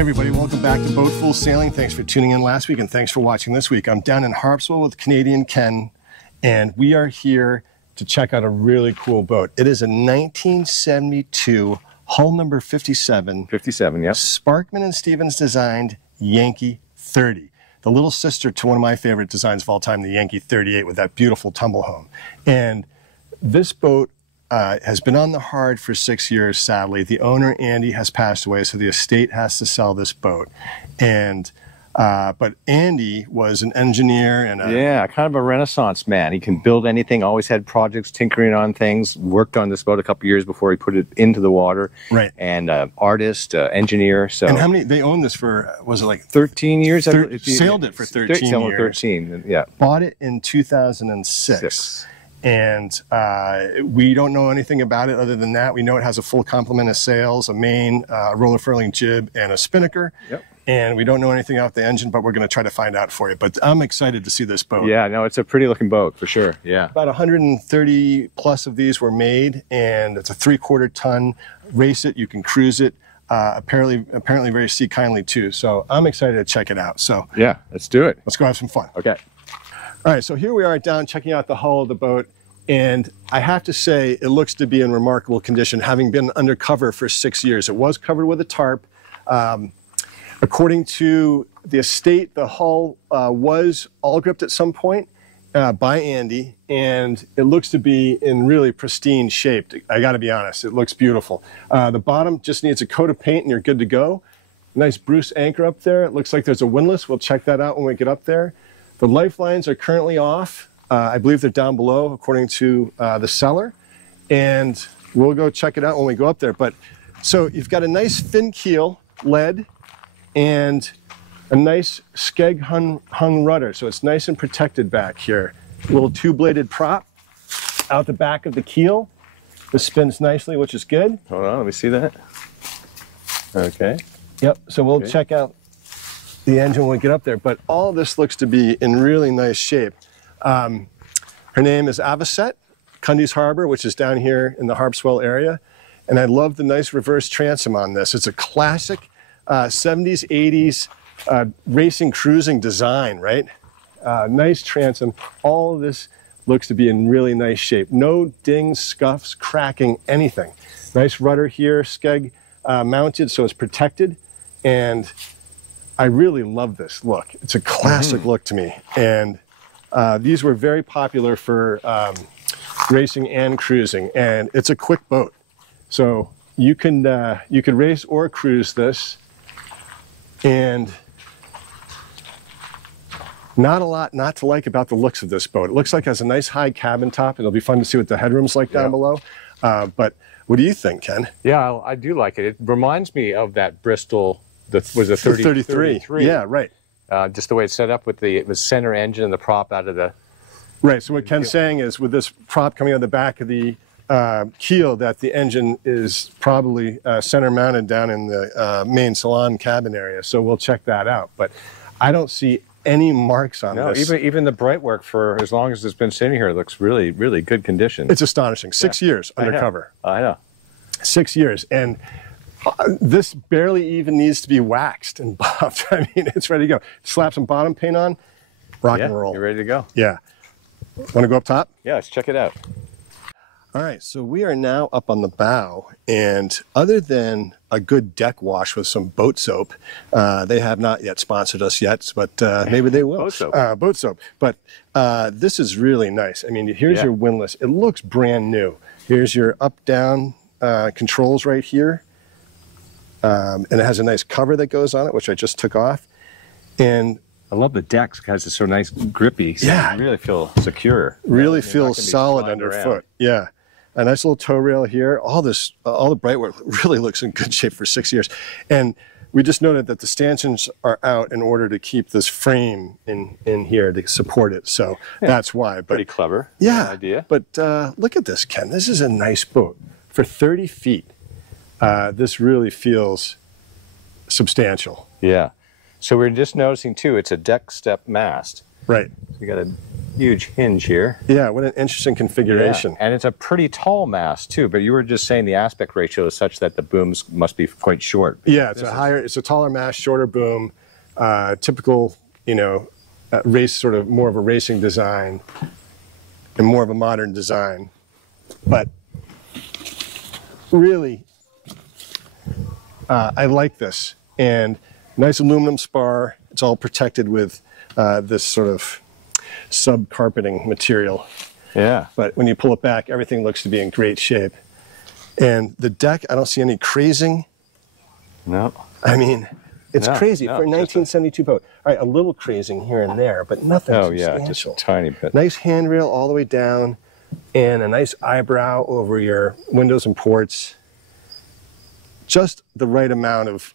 everybody, welcome back to Boatful Sailing. Thanks for tuning in last week and thanks for watching this week. I'm down in Harpswell with Canadian Ken, and we are here to check out a really cool boat. It is a 1972 hull number 57. 57, yes. Sparkman and Stephens designed Yankee 30. The little sister to one of my favorite designs of all time, the Yankee 38 with that beautiful tumble home. And this boat has been on the hard for 6 years, sadly. The owner, Andy, has passed away, so the estate has to sell this boat. And but Andy was an engineer and yeah, kind of a renaissance man. He can build anything, always had projects, tinkering on things, worked on this boat a couple years before he put it into the water. Right. And engineer, so. And how many, they owned this for, was it like 13 years? Sailed it for 13 years. 13, yeah. Bought it in 2006. And we don't know anything about it other than that. We know it has a full complement of sails, a main, roller furling jib, and a spinnaker. Yep. And we don't know anything about the engine, but we're going to try to find out for you. But I'm excited to see this boat. Yeah, no, it's a pretty looking boat for sure. Yeah. About 130 plus of these were made, and it's a 3/4 ton. Race it, you can cruise it. Apparently very sea kindly too. So I'm excited to check it out. So yeah, let's do it. Let's go have some fun. Okay. All right, so here we are down checking out the hull of the boat, and I have to say it looks to be in remarkable condition, having been undercover for 6 years. It was covered with a tarp. According to the estate, the hull was all gripped at some point by Andy, and it looks to be in really pristine shape. I got to be honest, it looks beautiful. The bottom just needs a coat of paint and you're good to go. Nice Bruce anchor up there. It looks like there's a windlass. We'll check that out when we get up there. The lifelines are currently off. I believe they're down below, according to the seller. And we'll go check it out when we go up there. But so you've got a nice fin keel lead and a nice skeg hung rudder. So it's nice and protected back here. A little two-bladed prop out the back of the keel. This spins nicely, which is good. Hold on, let me see that. Okay. Yep, so we'll check out the engine when we get up there, but all this looks to be in really nice shape. Her name is Avocet, Cundy's Harbor, which is down here in the Harpswell area. And I love the nice reverse transom on this. It's a classic 70s, 80s racing cruising design, right? Nice transom. All of this looks to be in really nice shape. No dings, scuffs, cracking, anything. Nice rudder here, skeg mounted, so it's protected. And I really love this look. It's a classic look to me. And these were very popular for racing and cruising. And it's a quick boat. So you could race or cruise this. And not a lot not to like about the looks of this boat. It looks like it has a nice high cabin top. It'll be fun to see what the headroom's like down below. But what do you think, Ken? Yeah, I do like it. It reminds me of that Bristol, was a 33. Yeah, right. Just the way it's set up with the center engine and the prop out of the... Right, so what Ken's saying is with this prop coming on the back of the keel, that the engine is probably center mounted down in the main salon cabin area. So we'll check that out. But I don't see any marks on this. No, even the bright work, for as long as it's been sitting here, looks really, really good condition. It's astonishing. 6 years undercover. I know. 6 years. And this barely even needs to be waxed and buffed. I mean, it's ready to go. Slap some bottom paint on, rock and roll. You're ready to go. Yeah. Want to go up top? Yeah, let's check it out. All right, so we are now up on the bow, and other than a good deck wash with some boat soap, they have not yet sponsored us yet, but maybe they will. Boat soap. Boat soap. But this is really nice. I mean, here's your windlass. It looks brand new. Here's your up-down controls right here. And it has a nice cover that goes on it, which I just took off. And I love the decks because it's so nice, grippy. So you really feel secure. Really feels solid underfoot. Yeah. A nice little tow rail here. All the bright work really looks in good shape for 6 years. And we just noted that the stanchions are out in order to keep this frame in here to support it. So that's why. But, pretty clever idea. But look at this, Ken. This is a nice boat. For 30 feet, this really feels substantial. Yeah. So we're just noticing too, it's a deck step mast. Right. So you got a huge hinge here. Yeah, what an interesting configuration. Yeah. And it's a pretty tall mast too, but you were just saying the aspect ratio is such that the booms must be quite short. Yeah, it's a taller mast, shorter boom, typical, you know, race, sort of more of a racing design and more of a modern design. But really, I like this. And nice aluminum spar. It's all protected with this sort of sub-carpeting material. Yeah. But when you pull it back, everything looks to be in great shape. And the deck, I don't see any crazing. No. I mean, it's crazy for a 1972 boat. All right, a little crazing here and there, but nothing substantial. Yeah, just a tiny bit. Nice handrail all the way down, and a nice eyebrow over your windows and ports. Just the right amount of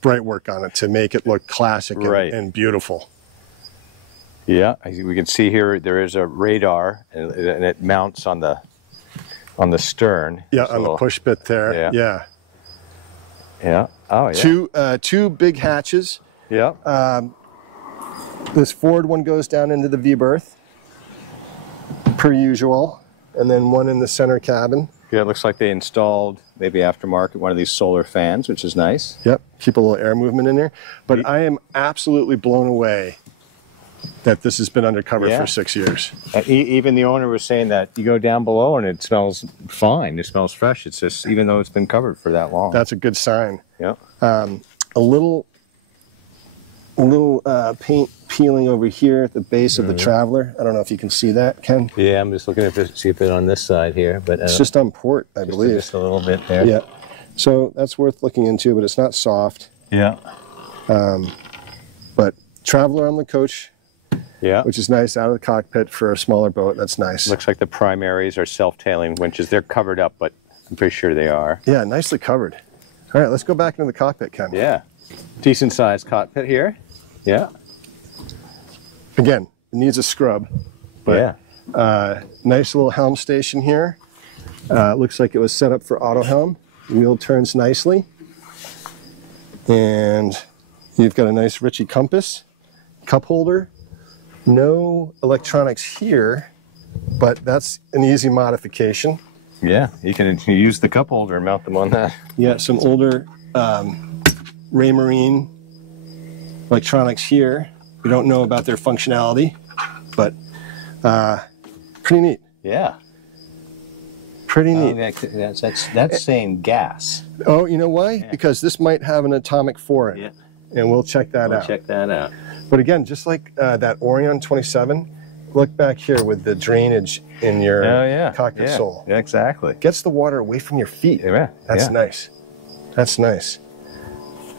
bright work on it to make it look classic and beautiful. Yeah, we can see here there is a radar, and it mounts on the stern. Yeah, on the push bit there. Yeah. Yeah. Yeah. Oh, yeah. Two big hatches. Yeah. This forward one goes down into the V-berth, per usual, and then one in the center cabin. Yeah, it looks like they installed, maybe aftermarket, one of these solar fans, which is nice. Yep, keep a little air movement in there. But I am absolutely blown away that this has been undercover for 6 years. Even the owner was saying that you go down below and it smells fine. It smells fresh. It's just, even though it's been covered for that long. That's a good sign. Yeah. A little paint peeling over here at the base of the Traveler. I don't know if you can see that, Ken. Yeah, I'm just looking to see if it's on this side here, but it's just on port, I believe. Just a little bit there. Yeah. So that's worth looking into, but it's not soft. Yeah. But Traveler on the coach. Yeah. Which is nice, out of the cockpit for a smaller boat. That's nice. Looks like the primaries are self-tailing winches. They're covered up, but I'm pretty sure they are. Yeah, nicely covered. All right, let's go back into the cockpit, Ken. Yeah. Decent sized cockpit here. Yeah. Again, it needs a scrub. But, nice little helm station here. Looks like it was set up for auto helm. The wheel turns nicely. And you've got a nice Ritchie compass, cup holder. No electronics here, but that's an easy modification. Yeah, you can use the cup holder and mount them on that. Yeah, some older Raymarine electronics here. We don't know about their functionality, but pretty neat. Yeah. Pretty neat. That's saying gas. Oh, you know why? Yeah. Because this might have an atomic 4 in it. And we'll check that out. Check that out. But again, just like that Orion 27, look back here with the drainage in your cockpit sole. Yeah, exactly. Gets the water away from your feet. Yeah. That's nice. That's nice.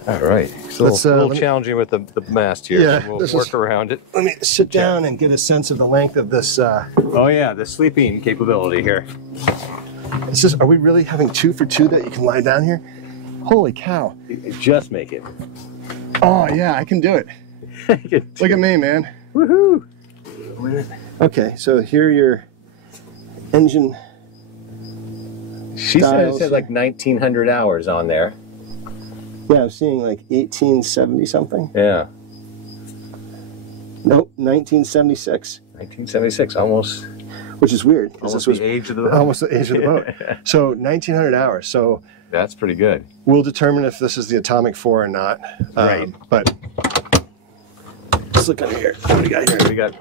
All right. It's a little challenging with the mast here. Yeah, we'll work around it. Let me sit down and get a sense of the length of this. Oh yeah, the sleeping capability here. Are we really having 2 for 2 that you can lie down here? Holy cow. Just make it. Oh yeah, I can do it. Look at me, man. Woohoo! Okay, so here are your engine. She said it said like 1900 hours on there. Yeah, I'm seeing like 1870 something. Yeah. Nope, 1976. 1976, almost. Which is weird. Almost the age of the boat. Almost the age of the boat. So 1900 hours. So that's pretty good. We'll determine if this is the atomic 4 or not. Right. But let's look under here. What do we got here? We got.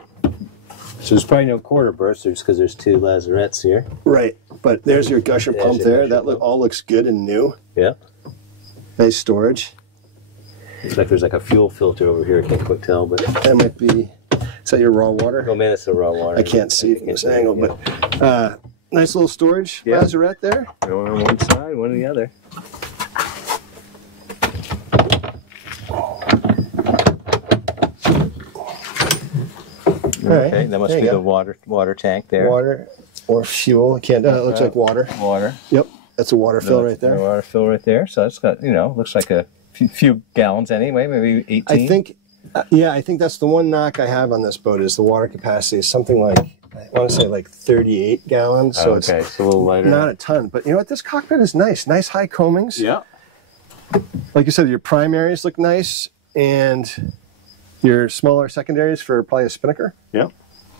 So there's probably no quarter bursters because there's 2 lazarettes here. Right. But there's your gusher pump there. That all looks good and new. Yeah. Nice storage. Looks like there's like a fuel filter over here. I can't quite tell, but that might be. Is that your raw water? Oh man, it's the raw water. I can't see from this angle, but nice little storage lazarette there. One on one side, one on the other. Okay, that must be the water tank there. Water or fuel. I can't. It looks like water. Water. Yep, that's a water fill right there. Water fill right there. So it's got, looks like a few gallons anyway, maybe 18. I think, I think that's the one knock I have on this boat is the water capacity is something like, I want to say like 38 gallons. So it's a little lighter. Not a ton, but you know what? This cockpit is nice. Nice high coamings. Yeah. Like you said, your primaries look nice, and your smaller secondaries for probably a spinnaker. Yeah.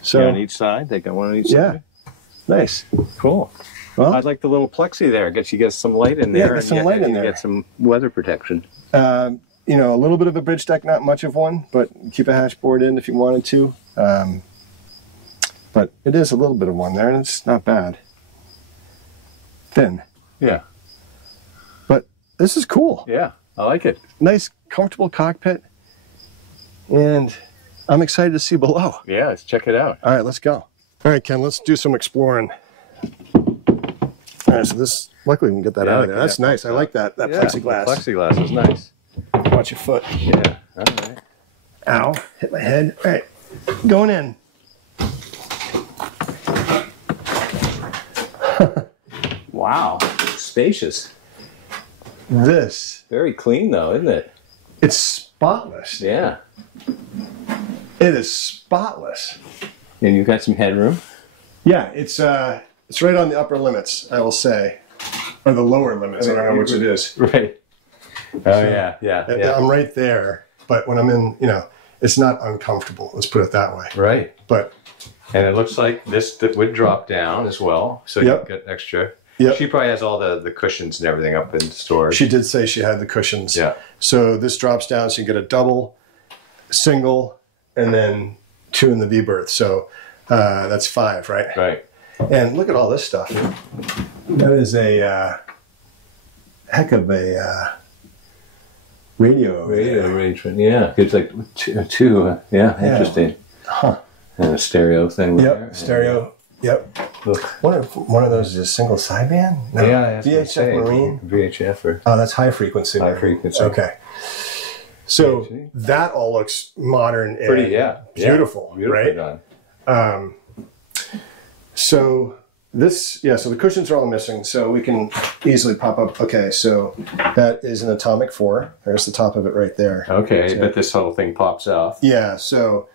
So on each side. They got one on each yeah, side. nice. Cool. Well, I'd like the little plexi there. You get some light in there. Yeah, get some light in there. Get some weather protection. you know, a little bit of a bridge deck, not much of one, but keep a hatchboard in if you wanted to. But it is a little bit of one there, and it's not bad. Thin. Yeah. But this is cool. Yeah, I like it. Nice, comfortable cockpit. And I'm excited to see below. Yeah, let's check it out. All right, let's go. All right, Ken, let's do some exploring. All right, so this, luckily we can get that out of there. That's nice. I like that plexiglass. Plexiglass is nice. Watch your foot. Yeah, all right. Ow, hit my head. All right, going in. Wow, spacious. This. Very clean though, isn't it? It's spotless. Yeah. It is spotless. And you've got some headroom. Yeah, it's right on the upper limits, I will say. Or the lower limits, I don't know which it is. Right. Oh yeah, yeah. I'm right there, but when I'm in, you know, it's not uncomfortable, let's put it that way. Right. But and it looks like this that would drop down as well, so Yep. you get extra. Yep. She probably has all the cushions and everything up in storage. She did say she had the cushions. Yeah. So this drops down, so you get a double, single, and then 2 in the V berth. So that's 5, right? Right. And look at all this stuff. That is a heck of a radio arrangement. Yeah, it's like two. Yeah, interesting. Huh. And a stereo thing. Yep, there. stereo. Yep. Look. One of those is a single sideband? No. Yeah, VHF Marine. VHF or Oh, that's high frequency. high frequency. Okay. So that all looks modern and Pretty, yeah. beautiful, Beautifully right? done. So this, so the cushions are all missing, so we can easily pop up. Okay, so that is an Atomic 4. There's the top of it right there. Okay, but this whole thing pops off. Yeah, so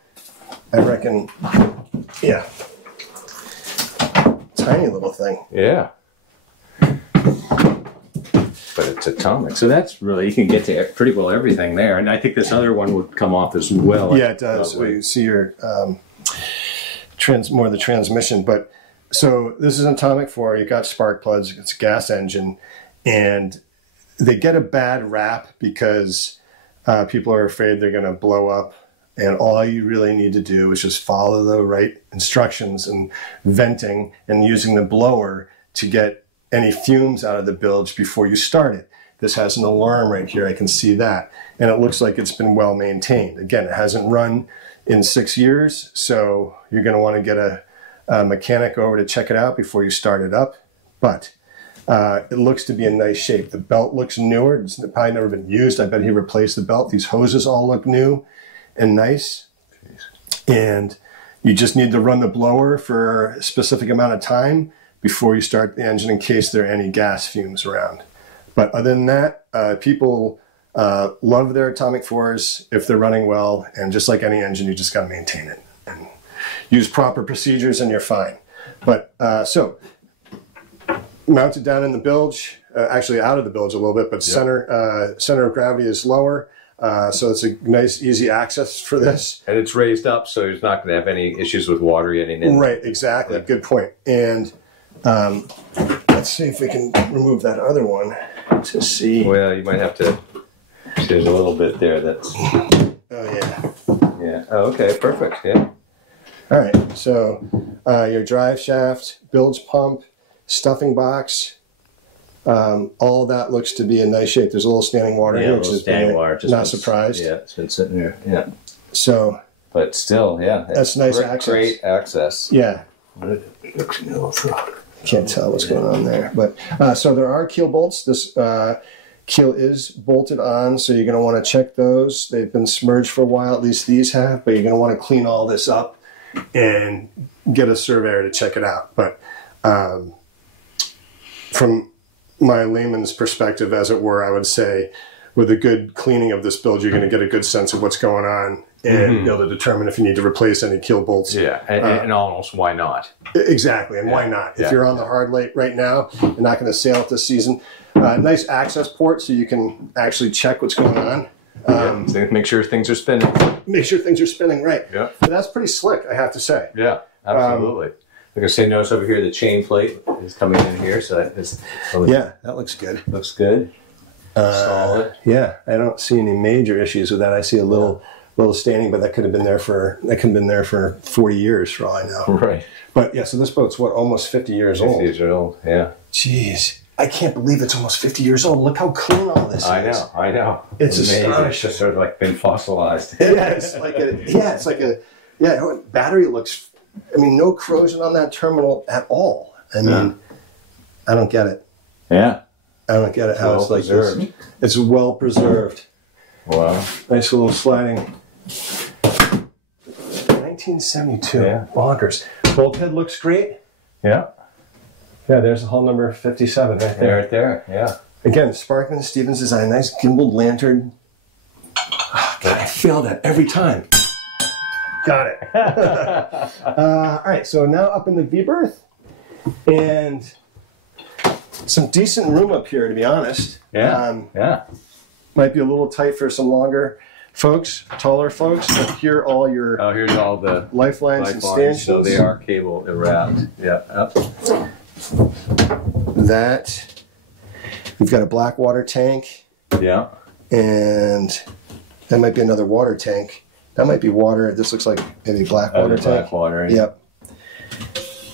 I reckon, tiny little thing. Yeah. But it's atomic, so that's really, you can get to pretty well everything there. And I think this other one would come off as well. Yeah, it does. So you see your more of the transmission. But so this is an Atomic 4. You've got spark plugs. It's a gas engine, and they get a bad rap because people are afraid they're going to blow up. And all you really need to do is just follow the right instructions and venting and using the blower to get any fumes out of the bilge before you start it. This has an alarm right here. I can see that. And it looks like it's been well maintained. Again, it hasn't run in 6 years, so you're going to want to get a mechanic over to check it out before you start it up. But it looks to be in nice shape. The belt looks newer. It's probably never been used. I bet he replaced the belt. These hoses all look new and nice. And you just need to run the blower for a specific amount of time before you start the engine in case there are any gas fumes around. But other than that, people love their Atomic 4s if they're running well, and just like any engine, you just got to maintain it and use proper procedures and you're fine. But so mounted down in the bilge, actually out of the bilge a little bit, but center of gravity is lower. So it's a nice, easy access for this. And it's raised up, so it's not going to have any issues with water getting in. Right, exactly. Yeah. Good point. And let's see if we can remove that other one to see. Well, you might have to. There's a little bit there that's. Oh, yeah. Yeah. Oh, okay. Perfect. Yeah. All right. So your drive shaft, bilge pump, stuffing box. All that looks to be in nice shape. There's a little standing water here, which is not surprised. Yeah, it's been sitting there. Yeah. So, but still, yeah, that's nice access. Great access. Yeah. Can't tell what's going on there, but so there are keel bolts. This keel is bolted on, so you're going to want to check those. They've been submerged for a while. At least these have, but you're going to want to clean all this up and get a surveyor to check it out. But from my layman's perspective, as it were, I would say with a good cleaning of this bilge, you're going to get a good sense of what's going on and be able to determine if you need to replace any keel bolts. Yeah, and almost why not? Exactly, and why not? If you're on the hard lake right now, you're not going to sail it this season. Nice access port so you can actually check what's going on. So make sure things are spinning. make sure things are spinning right. Yeah. But that's pretty slick, I have to say. Yeah, absolutely. Like I say, notice over here the chain plate is coming in here, so that is Yeah, that looks good. looks good. Solid. Yeah, I don't see any major issues with that. I see a little staining, but that could have been there for 40 years for all I know. Right. But yeah, so this boat's what, almost 50 years 50 old. years old, yeah. Jeez, I can't believe it's almost 50 years old. Look how clean all this is. I know. It's amazing. astonishing. It's just sort of like been fossilized. Yeah, it's like a battery looks. I mean, no corrosion on that terminal at all. I mean, I don't get it. Yeah. I don't get it how it's like this. It's well preserved. Wow. Nice little sliding. 1972. Yeah. Bonkers. Bulkhead looks great. Yeah. Yeah, there's the hull number 57 right there. Right there, yeah. Again, Sparkman Stephens design, nice gimbaled lantern. Oh, God, I fail that every time. Got it. All right, so now up in the V berth, and some decent room up here, to be honest. Yeah. Yeah. Might be a little tight for some longer folks, taller folks, but here are all your here's all the lifelines and stanchions. So they are cable wrapped. Yeah. Up. That, we've got a black water tank, Yeah. and that might be another water tank. That might be water. This looks like maybe black water tank. Black water. Yep.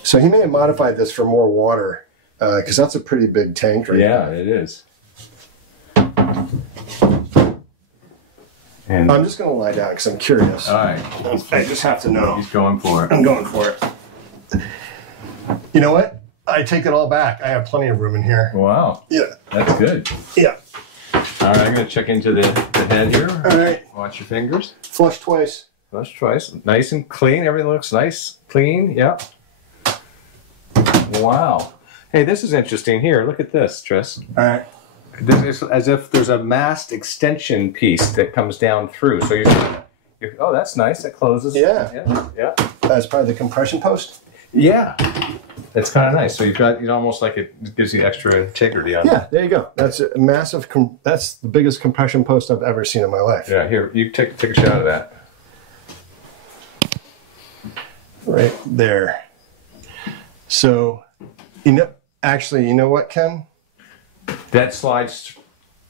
So he may have modified this for more water, because that's a pretty big tank right Yeah, there. it is. And I'm just going to lie down because I'm curious. all right. I just have to know. He's going for it. I'm going for it. You know what? I take it all back. I have plenty of room in here. Wow. Yeah. That's good. Yeah. All right, I'm going to check into the head here. All right. Watch your fingers. Flush twice. Flush twice. Nice and clean. Everything looks nice, clean. Yep. Wow. Hey, this is interesting here. Look at this, Tris. All right. This is as if there's a mast extension piece that comes down through. So you're oh, that's nice. That closes. Yeah. Yeah. Yeah. That's part of the compression post. Yeah. It's kind of nice. So you've got, almost like it gives you extra integrity on it. Yeah, there you go. That's a massive, that's the biggest compression post I've ever seen in my life. Yeah, here, you take a shot of that. Right there. So, actually, you know what, Ken? That slides,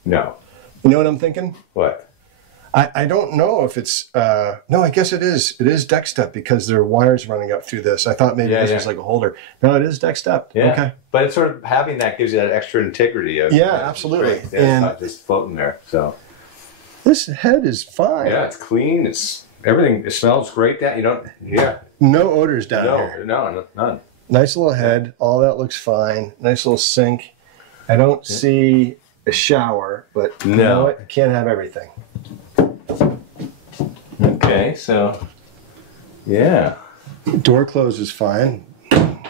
no. You know what I'm thinking? What? I don't know if it's, no, I guess it is. It is deck step because there are wires running up through this. I thought maybe this was like a holder. No, it is deck step. Yeah. Okay. But it's sort of having that gives you that extra integrity of absolutely. Yeah, it's not just floating there. So this head is fine. yeah, it's clean. It's everything. It smells great. That you don't. Yeah. No odors down here. No, none. Nice little head. All that looks fine. Nice little sink. I don't see a shower, but you know what? You can't have everything. Okay, so yeah. Door close is fine.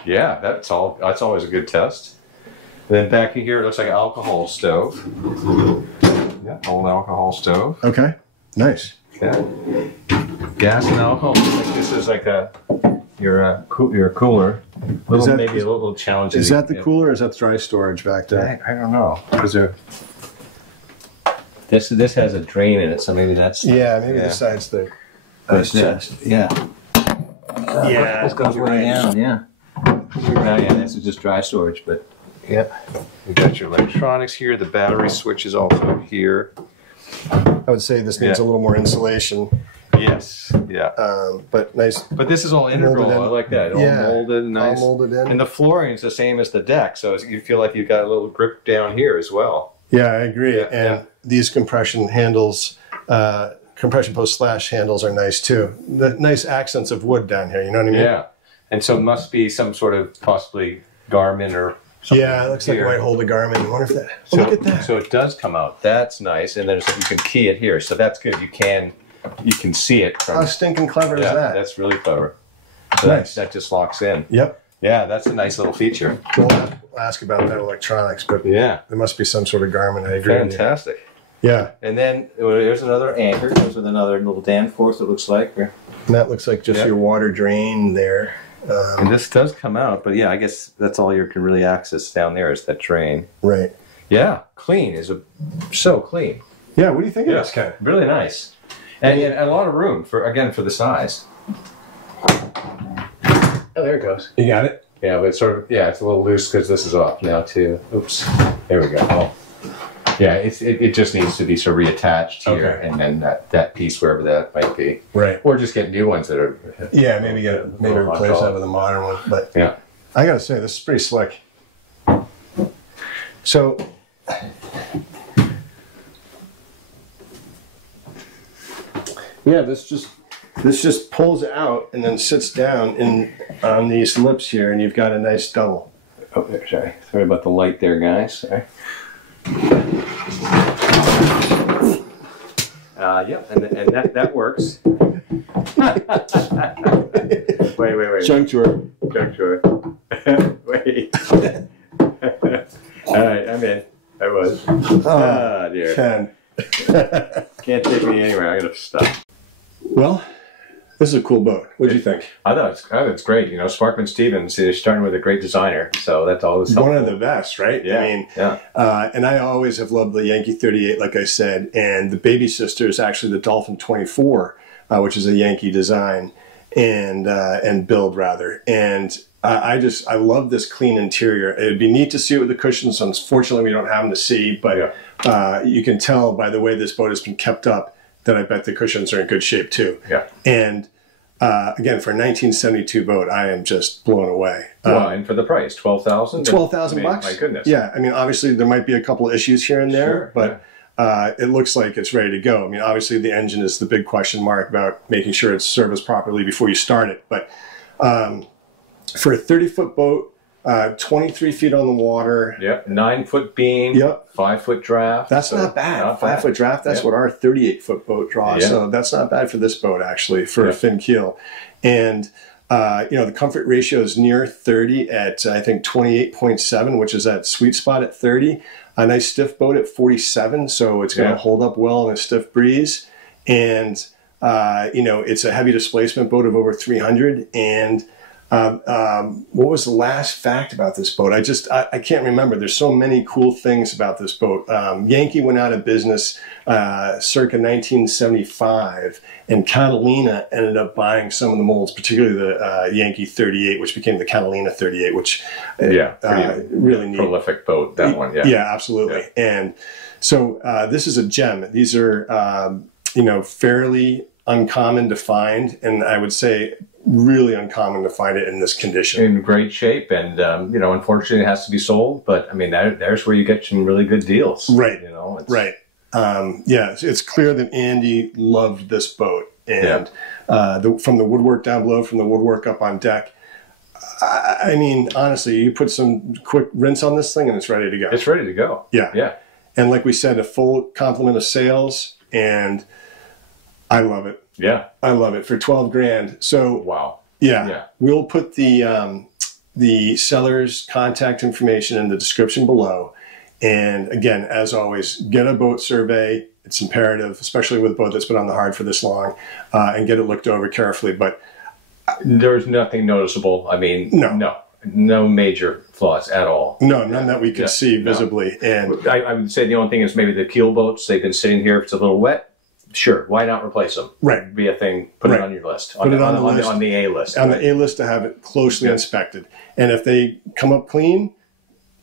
Yeah, that's all. That's always a good test. And then back here, it looks like an alcohol stove. Yeah, old alcohol stove. Okay. Nice. Yeah. Gas and alcohol. This is like your cooler. Maybe a little challenging. Is that the cooler or is that dry storage back there? I don't know. This has a drain in it, so maybe that's. Yeah, maybe besides the ice chest. Yeah. Yeah. This goes way down. Yeah. Yeah, this is just dry storage, but yeah. You got your electronics here. The battery switch is also here. I would say this needs a little more insulation. Yes. Yeah. But nice. But this is all integral. I like that. All molded and nice. All molded in. And the flooring is the same as the deck, so you feel like you've got a little grip down here as well. Yeah, I agree. Yeah, and these compression handles, compression post slash handles are nice too. The nice accents of wood down here. You know what I mean? Yeah. And so it must be some sort of possibly Garmin or something. Yeah, it looks like it might hold a Garmin. I wonder if that. So, look at that. So it does come out. That's nice. And then you can key it here. So that's good. You can see it. How stinking clever is that? That's really clever. So Nice. that just locks in. Yep. Yeah, that's a nice little feature. We'll ask about that electronics, but Yeah. there must be some sort of Garmin. I agree. Fantastic. Yeah. And then there's another anchor. Goes with another little Danforth, it looks like. And that looks like just your water drain there. And this does come out, but yeah, I guess that's all you can really access down there is that drain. Right. Yeah, clean so clean. Yeah, what do you think of this, Ken? Really nice. And a lot of room for the size. Oh, there it goes. You got it? Yeah, but it's sort of, it's a little loose because this is off now too. Oops. There we go. Oh. Yeah, it just needs to be sort of reattached here, and then that piece wherever that might be. Right. Or just get new ones that are. Yeah, maybe replace that with a modern one. But yeah, I gotta say, this is pretty slick. So. Yeah, this just pulls out and then sits down on these lips here, and you've got a nice double. Oh, sorry about the light there, guys. Sorry. Yep, and that works. Wait. Junk drawer. Wait. All right, I'm in. I was. Oh, dear. 10. Can't take me anywhere. I'm gonna stop. Well, this is a cool boat. What do you think? I thought it's great. You know, Sparkman Stephens is starting with a great designer, so that's always helpful. One of the best, right? Yeah. I mean, and I always have loved the Yankee 38, like I said, and the baby sister is actually the Dolphin 24, which is a Yankee design and build rather. And I love this clean interior. It'd be neat to see it with the cushions. Unfortunately, we don't have them to see, but you can tell by the way this boat has been kept up that I bet the cushions are in good shape too. Yeah. And again, for a 1972 boat, I am just blown away. Well, and for the price, $12,000. $12,000 bucks. My goodness. Yeah, I mean, obviously there might be a couple of issues here and there, Sure, but it looks like it's ready to go. I mean, obviously the engine is the big question mark about making sure it's serviced properly before you start it. But for a 30-foot boat, 23 feet on the water. Yep, 9-foot beam. Yep. 5-foot draft. That's not bad. 5-foot draft. That's what our 38-foot boat draws. Yeah. So that's not bad for this boat actually for a fin keel. And the comfort ratio is near 30 at I think 28.7, which is that sweet spot at 30. A nice stiff boat at 47, so it's going to hold up well in a stiff breeze. And it's a heavy displacement boat of over 300. And what was the last fact about this boat? I can't remember. There's so many cool things about this boat. Yankee went out of business circa 1975, and Catalina ended up buying some of the molds, particularly the Yankee 38, which became the Catalina 38, which really neat. Prolific boat, that one. Yeah, yeah, absolutely. Yeah. And so this is a gem. These are fairly uncommon to find, and I would say really uncommon to find it in this condition. In great shape, and unfortunately it has to be sold, but I mean there's where you get some really good deals. Right. Right. It's clear that Andy loved this boat, and from the woodwork down below, from the woodwork up on deck, I mean, honestly, you put some quick rinse on this thing and it's ready to go. It's ready to go. Yeah. Yeah. And like we said, a full complement of sails, and I love it. Yeah. I love it for 12 grand. So wow. Yeah. We'll put the seller's contact information in the description below. And again, as always, get a boat survey. It's imperative, especially with a boat that's been on the hard for this long, and get it looked over carefully. But there's nothing noticeable. I mean, no major flaws at all. No, none that we could see visibly. And I would say the only thing is maybe the keel boats, they've been sitting here. If it's a little wet, sure, why not replace them? Right. Be a thing, put it on your list. Put it on the list. On the A list. On the A list to have it closely inspected. And if they come up clean,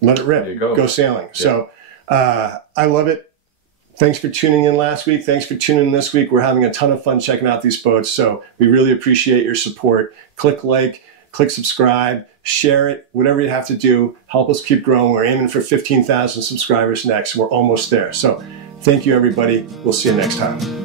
let it rip. There you go. Go sailing. Yeah. So I love it. Thanks for tuning in last week. Thanks for tuning in this week. We're having a ton of fun checking out these boats. So we really appreciate your support. Click like, click subscribe, share it, whatever you have to do. Help us keep growing. We're aiming for 15,000 subscribers next. We're almost there. So thank you, everybody. We'll see you next time.